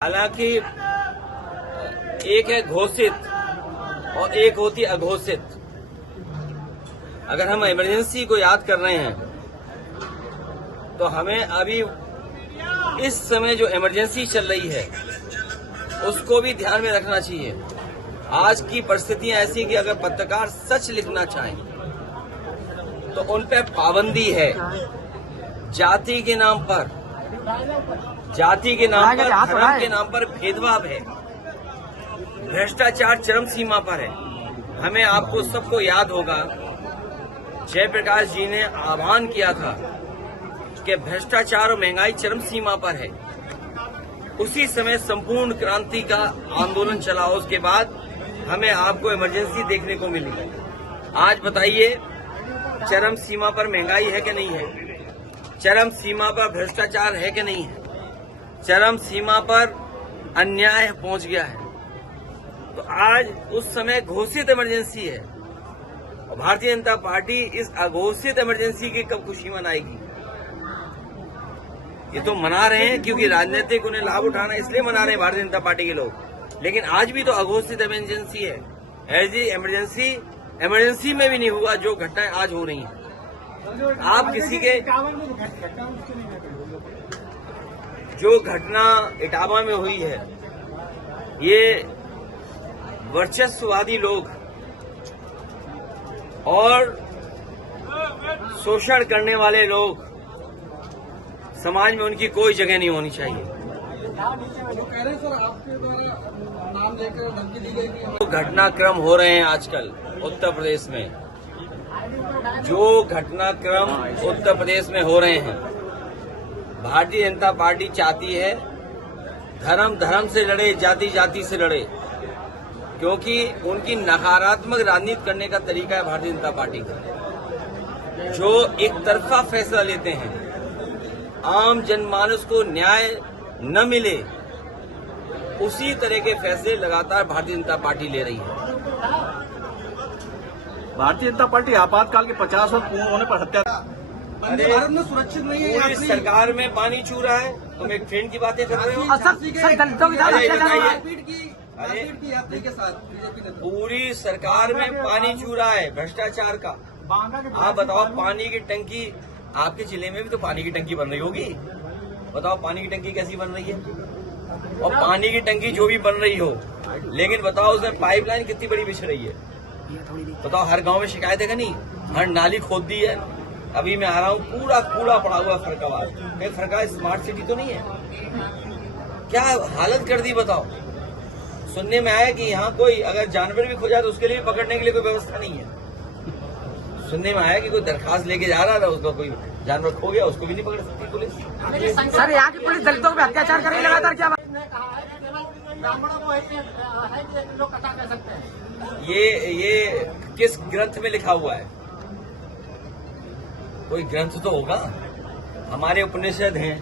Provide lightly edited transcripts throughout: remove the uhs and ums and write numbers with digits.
हालांकि एक है घोषित और एक होती अघोषित। अगर हम इमरजेंसी को याद कर रहे हैं तो हमें अभी इस समय जो इमरजेंसी चल रही है उसको भी ध्यान में रखना चाहिए। आज की परिस्थितियां ऐसी कि अगर पत्रकार सच लिखना चाहें तो उन पर पाबंदी है। जाति के नाम पर, धर्म के नाम पर भेदभाव है, भ्रष्टाचार चरम सीमा पर है। हमें आपको सबको याद होगा जयप्रकाश जी ने आह्वान किया था कि भ्रष्टाचार और महंगाई चरम सीमा पर है। उसी समय संपूर्ण क्रांति का आंदोलन चला, उसके बाद हमें आपको इमरजेंसी देखने को मिली। आज बताइए, चरम सीमा पर महंगाई है कि नहीं है? चरम सीमा पर भ्रष्टाचार है कि नहीं है? चरम सीमा पर अन्याय पहुंच गया है। तो आज उस समय घोषित इमरजेंसी है और भारतीय जनता पार्टी इस अघोषित इमरजेंसी की कब खुशी मनाएगी? ये तो मना रहे हैं क्योंकि राजनीतिक उन्हें लाभ उठाना, इसलिए मना रहे हैं भारतीय जनता पार्टी के लोग। लेकिन आज भी तो अघोषित इमरजेंसी है। ऐसी इमरजेंसी में भी नहीं हुआ जो घटनाएं आज हो रही हैं। आप किसी के जो घटना इटावा में हुई है, ये वर्चस्ववादी लोग और शोषण करने वाले लोग, समाज में उनकी कोई जगह नहीं होनी चाहिए। जो घटनाक्रम हो रहे हैं आजकल उत्तर प्रदेश में, जो घटनाक्रम उत्तर प्रदेश में हो रहे हैं, भारतीय जनता पार्टी चाहती है धर्म धर्म से लड़े, जाति जाति से लड़े, क्योंकि उनकी नकारात्मक राजनीति करने का तरीका है भारतीय जनता पार्टी का। जो एक तरफा फैसला लेते हैं, आम जनमानस को न्याय न मिले, उसी तरह के फैसले लगातार भारतीय जनता पार्टी ले रही है। भारतीय जनता पार्टी आपातकाल के 50 वर्ष पूर्ण होने पर हत्या। अरे भारत में सुरक्षित नहीं है, पूरी सरकार में पानी चू रहा है। तुम एक ट्रेन की बातें कर रहे हो। पूरी सरकार में पानी चू रहा है भ्रष्टाचार का। आप बताओ, पानी की टंकी आपके जिले में भी तो पानी की टंकी बन रही होगी। बताओ पानी की टंकी कैसी बन रही है? और पानी की टंकी जो भी बन रही हो, लेकिन बताओ उसमें पाइपलाइन कितनी बड़ी बिछ रही है। बताओ, हर गांव में शिकायत है कि नहीं? हर नाली खोद दी है। अभी मैं आ रहा हूँ, पूरा कूड़ा पड़ा हुआ फरकाबाद। कहीं फरका स्मार्ट सिटी तो नहीं है? क्या हालत कर दी बताओ। सुनने में आया कि यहाँ कोई अगर जानवर भी खो जाए तो उसके लिए पकड़ने के लिए कोई व्यवस्था नहीं है। सुनने में आया कि कोई दरखास्त लेके जा रहा था, उसका कोई जानवर खो गया, उसको भी नहीं पकड़ सकती पुलिस। सर, यहाँ की पुलिस दलितों पे अत्याचार कर रही है लगातार, क्या ब्राह्मणों को है कि लोग कथा कर सकते हैं? ये किस ग्रंथ में लिखा हुआ है? कोई ग्रंथ तो होगा। हमारे उपनिषद हैं,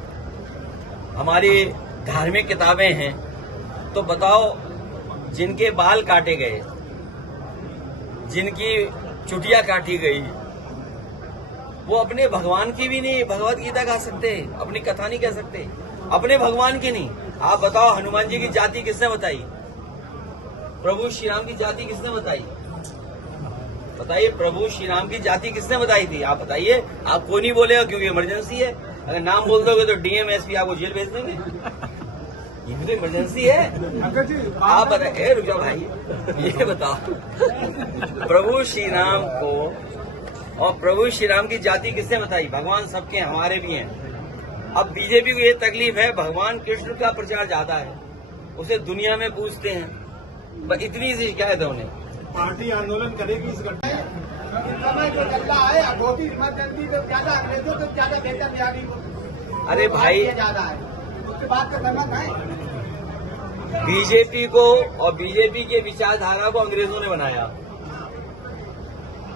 हमारी धार्मिक किताबें हैं। तो बताओ, जिनके बाल काटे गए, जिनकी चुटिया काटी गई, वो अपने भगवान की भी नहीं भगवत गीता गा सकते, अपनी कथा नहीं कह सकते, अपने भगवान की नहीं। आप बताओ, हनुमान जी की जाति किसने बताई? प्रभु श्री राम की जाति किसने बताई? बताइए, प्रभु श्री राम की जाति किसने बताई थी? आप बताइए। आप कोई नहीं बोलेगा क्योंकि इमरजेंसी है। अगर नाम बोल दोगे तो डीएम एसपी आपको जेल भेज देंगे। ये भी तो इमरजेंसी है। आप बताइए, रुक जाओ भाई, ये बताओ, प्रभु श्री राम को और प्रभु श्री राम की जाति किसने बताई? भगवान सबके, हमारे भी हैं। अब बीजेपी को ये तकलीफ है, भगवान कृष्ण का प्रचार ज्यादा है, उसे दुनिया में पूछते हैं, बस इतनी सी शिकायत है उन्हें। पार्टी आंदोलन करेगी इस घटना। समय जो चल रहा है, अघोषित इमरजेंसी तो ज्यादा, अंग्रेजों तो ज्यादा बेहतर बिहारी को अरे भाई, ज्यादा है, उसके बाद का सहमत है। बीजेपी को और बीजेपी के विचारधारा को अंग्रेजों ने बनाया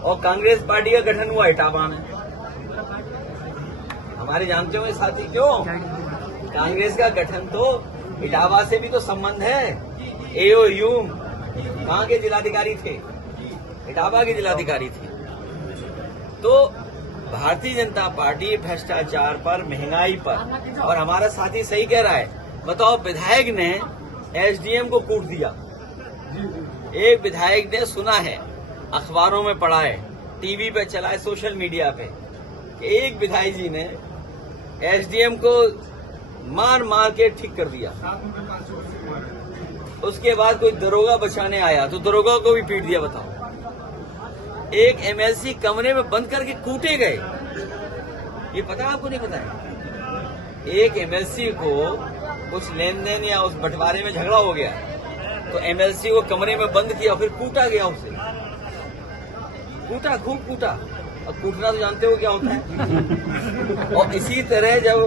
और कांग्रेस पार्टी का गठन हुआ इटावा में। हमारे जानते हो साथी, क्यों? कांग्रेस का गठन तो इटावा से भी तो संबंध है। एओ ह्यूम कहाँ के जिलाधिकारी थे? इटावा के जिलाधिकारी थे। तो भारतीय जनता पार्टी भ्रष्टाचार पर, महंगाई पर, और हमारा साथी सही कह रहा है, बताओ, विधायक ने एसडीएम को कूट दिया। एक विधायक ने सुना है, अखबारों में पढ़ा है, टीवी पे चला है, सोशल मीडिया पे, कि एक विधायक जी ने एसडीएम को मार मार के ठीक कर दिया। उसके बाद कोई दरोगा बचाने आया तो दरोगा को भी पीट दिया। बताओ, एक एमएलसी कमरे में बंद करके कूटे गए। ये पता आपको नहीं पता है? एक एमएलसी को कुछ लेन देन या उस बंटवारे में झगड़ा हो गया तो एमएलसी को कमरे में बंद किया, फिर कूटा गया उसे। कूटा, खूब कूटा। अब कूटना तो जानते हो क्या होता है। और इसी तरह जब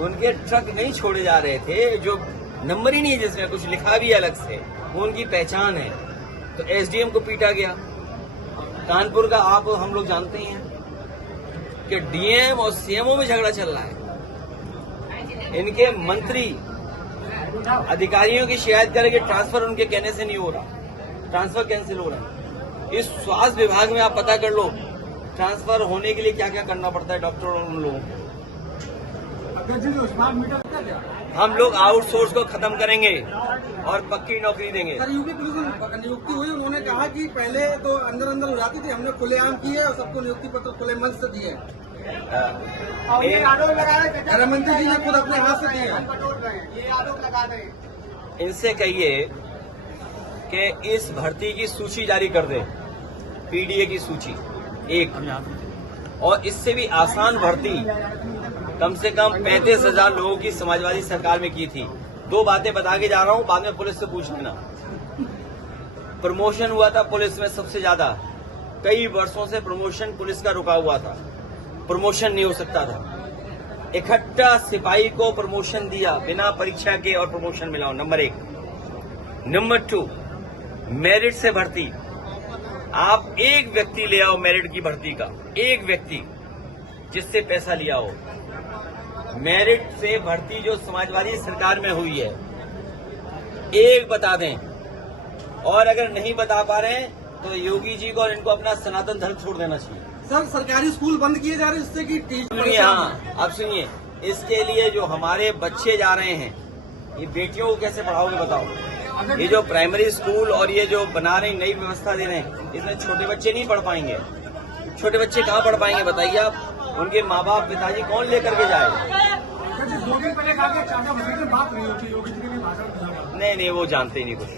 उनके ट्रक नहीं छोड़े जा रहे थे, जो नंबर ही नहीं है जिसमें कुछ लिखा भी अलग से, वो उनकी पहचान है, तो एसडीएम को पीटा गया। कानपुर का आप हम लोग जानते ही हैं कि डीएम और सीएमओ में झगड़ा चल रहा है। इनके मंत्री अधिकारियों की शिकायत करें कि ट्रांसफर उनके कहने से नहीं हो रहा, ट्रांसफर कैंसिल हो रहा है। इस स्वास्थ्य विभाग में आप पता कर लो, ट्रांसफर होने के लिए क्या क्या करना पड़ता है डॉक्टर और उन लोगों को। हम लोग आउटसोर्स को खत्म करेंगे और पक्की नौकरी देंगे। सर, यूपी पुलिस में नियुक्ति हुई, उन्होंने कहा कि पहले तो अंदर अंदर हो जाती थी, हमने खुलेआम की है और सबको नियुक्ति पत्र खुले मन से दिए। गृह मंत्री जी ने खुद अपने हाथ से दिए। ये आरोप लगा रहे हैं। इनसे कहिए कि इस भर्ती की सूची जारी कर दे, पीडीए की सूची एक, और इससे भी आसान भर्ती कम से कम 35,000 लोगों की समाजवादी सरकार में की थी। 2 बातें बता के जा रहा हूं, बाद में पुलिस से पूछ लेना। प्रमोशन हुआ था पुलिस में सबसे ज्यादा, कई वर्षों से प्रमोशन पुलिस का रुका हुआ था, प्रमोशन नहीं हो सकता था। इकट्ठा सिपाही को प्रमोशन दिया बिना परीक्षा के और प्रमोशन मिला, नंबर 1। नंबर 2, मेरिट से भर्ती। आप एक व्यक्ति ले आओ मेरिट की भर्ती का, एक व्यक्ति जिससे पैसा लिया हो। मेरिट से भर्ती जो समाजवादी सरकार में हुई है, एक बता दें। और अगर नहीं बता पा रहे हैं तो योगी जी को और इनको अपना सनातन धर्म छोड़ देना चाहिए। सर, सरकारी स्कूल बंद किए जा रहे हैं इससे कि सुनिए, हाँ अब सुनिए, इसके लिए जो हमारे बच्चे जा रहे हैं, ये बेटियों को कैसे पढ़ाओगे बताओ? ये जो प्राइमरी स्कूल और ये जो बना रहे नई व्यवस्था दे रहे हैं, इसमें छोटे बच्चे नहीं पढ़ पाएंगे। छोटे बच्चे कहाँ पढ़ पाएंगे बताइए आप? उनके माँ बाप पिताजी कौन लेकर के जाए? नहीं, वो जानते ही नहीं कुछ,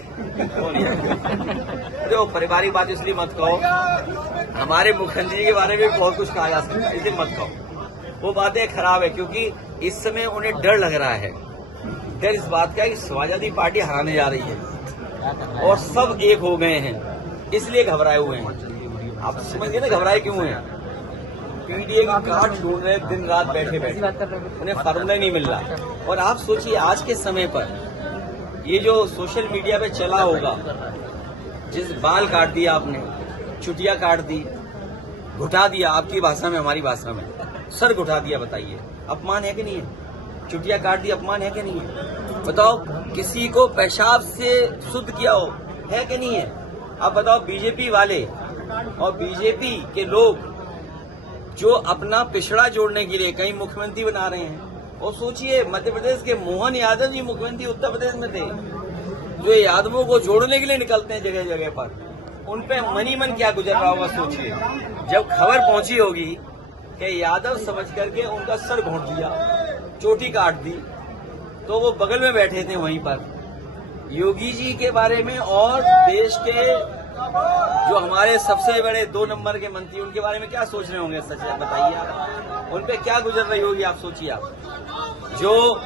वो नहीं जानते। देखो, पारिवारिक बात इसलिए मत कहो, हमारे मुखर्जी जी के बारे में बहुत कुछ कहा जा सकता है, इसलिए मत कहो। वो बातें खराब है, क्योंकि इस समय उन्हें डर लग रहा है। डर इस बात का है कि समाजवादी पार्टी हराने जा रही है और सब एक हो गए हैं, इसलिए घबराए हुए हैं। आप समझ गए ना घबराए क्यों हैं? पीडीए का कार्ड ढूंढ रहे, दिन रात बैठे बैठे, उन्हें फॉर्मूला नहीं मिल रहा। और आप सोचिए, आज के समय पर ये जो सोशल मीडिया पे चला होगा, जिस बाल काट दिया आपने, चुटिया काट दी, घुटा दिया, आपकी भाषा में हमारी भाषा में सर घुटा दिया, बताइए अपमान है कि नहीं है? चुटिया काट दी, अपमान है कि नहीं है? बताओ, किसी को पेशाब से शुद्ध किया हो, है कि नहीं है? अब बताओ, बीजेपी वाले और बीजेपी के लोग जो अपना पिछड़ा जोड़ने के लिए कई मुख्यमंत्री बना रहे हैं। और सोचिए, मध्य प्रदेश के मोहन यादव जी मुख्यमंत्री उत्तर प्रदेश में थे, जो यादवों को जोड़ने के लिए निकलते हैं जगह जगह पर, उन पे मनी मन क्या गुजर रहा होगा सोचिए। जब खबर पहुंची होगी कि यादव समझ करके उनका सर घोंट दिया, चोटी काट दी, तो वो बगल में बैठे थे वहीं पर। योगी जी के बारे में और देश के जो हमारे सबसे बड़े 2 नंबर के मंत्री, उनके बारे में क्या सोच रहे होंगे? सच बताइए आप, उन पे क्या गुजर रही होगी? आप सोचिए। आप जो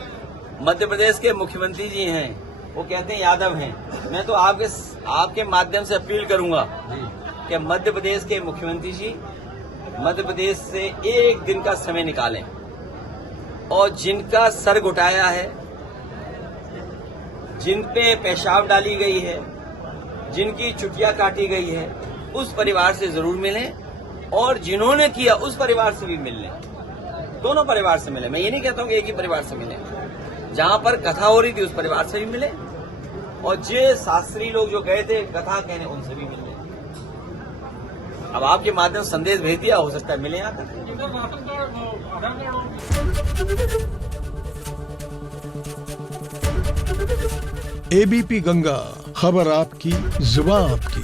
मध्य प्रदेश के मुख्यमंत्री जी हैं, वो कहते हैं यादव हैं। मैं तो आपके माध्यम से अपील करूंगा कि मध्य प्रदेश के मुख्यमंत्री जी मध्य प्रदेश से एक दिन का समय निकालें और जिनका सर घुटाया है, जिन पे पेशाब डाली गई है, जिनकी चुटिया काटी गई है, उस परिवार से जरूर मिलें और जिन्होंने किया उस परिवार से भी मिल लें। दोनों परिवार से मिले। मैं ये नहीं कहता हूं कि एक ही परिवार से मिले। जहां पर कथा हो रही थी उस परिवार से भी मिले और जे शास्त्री लोग जो गए थे कथा कहने, उनसे भी मिले। अब आपके माध्यम से संदेश भेज दिया, हो सकता है मिले आकर। एबीपी गंगा, खबर आपकी, जुबान आपकी।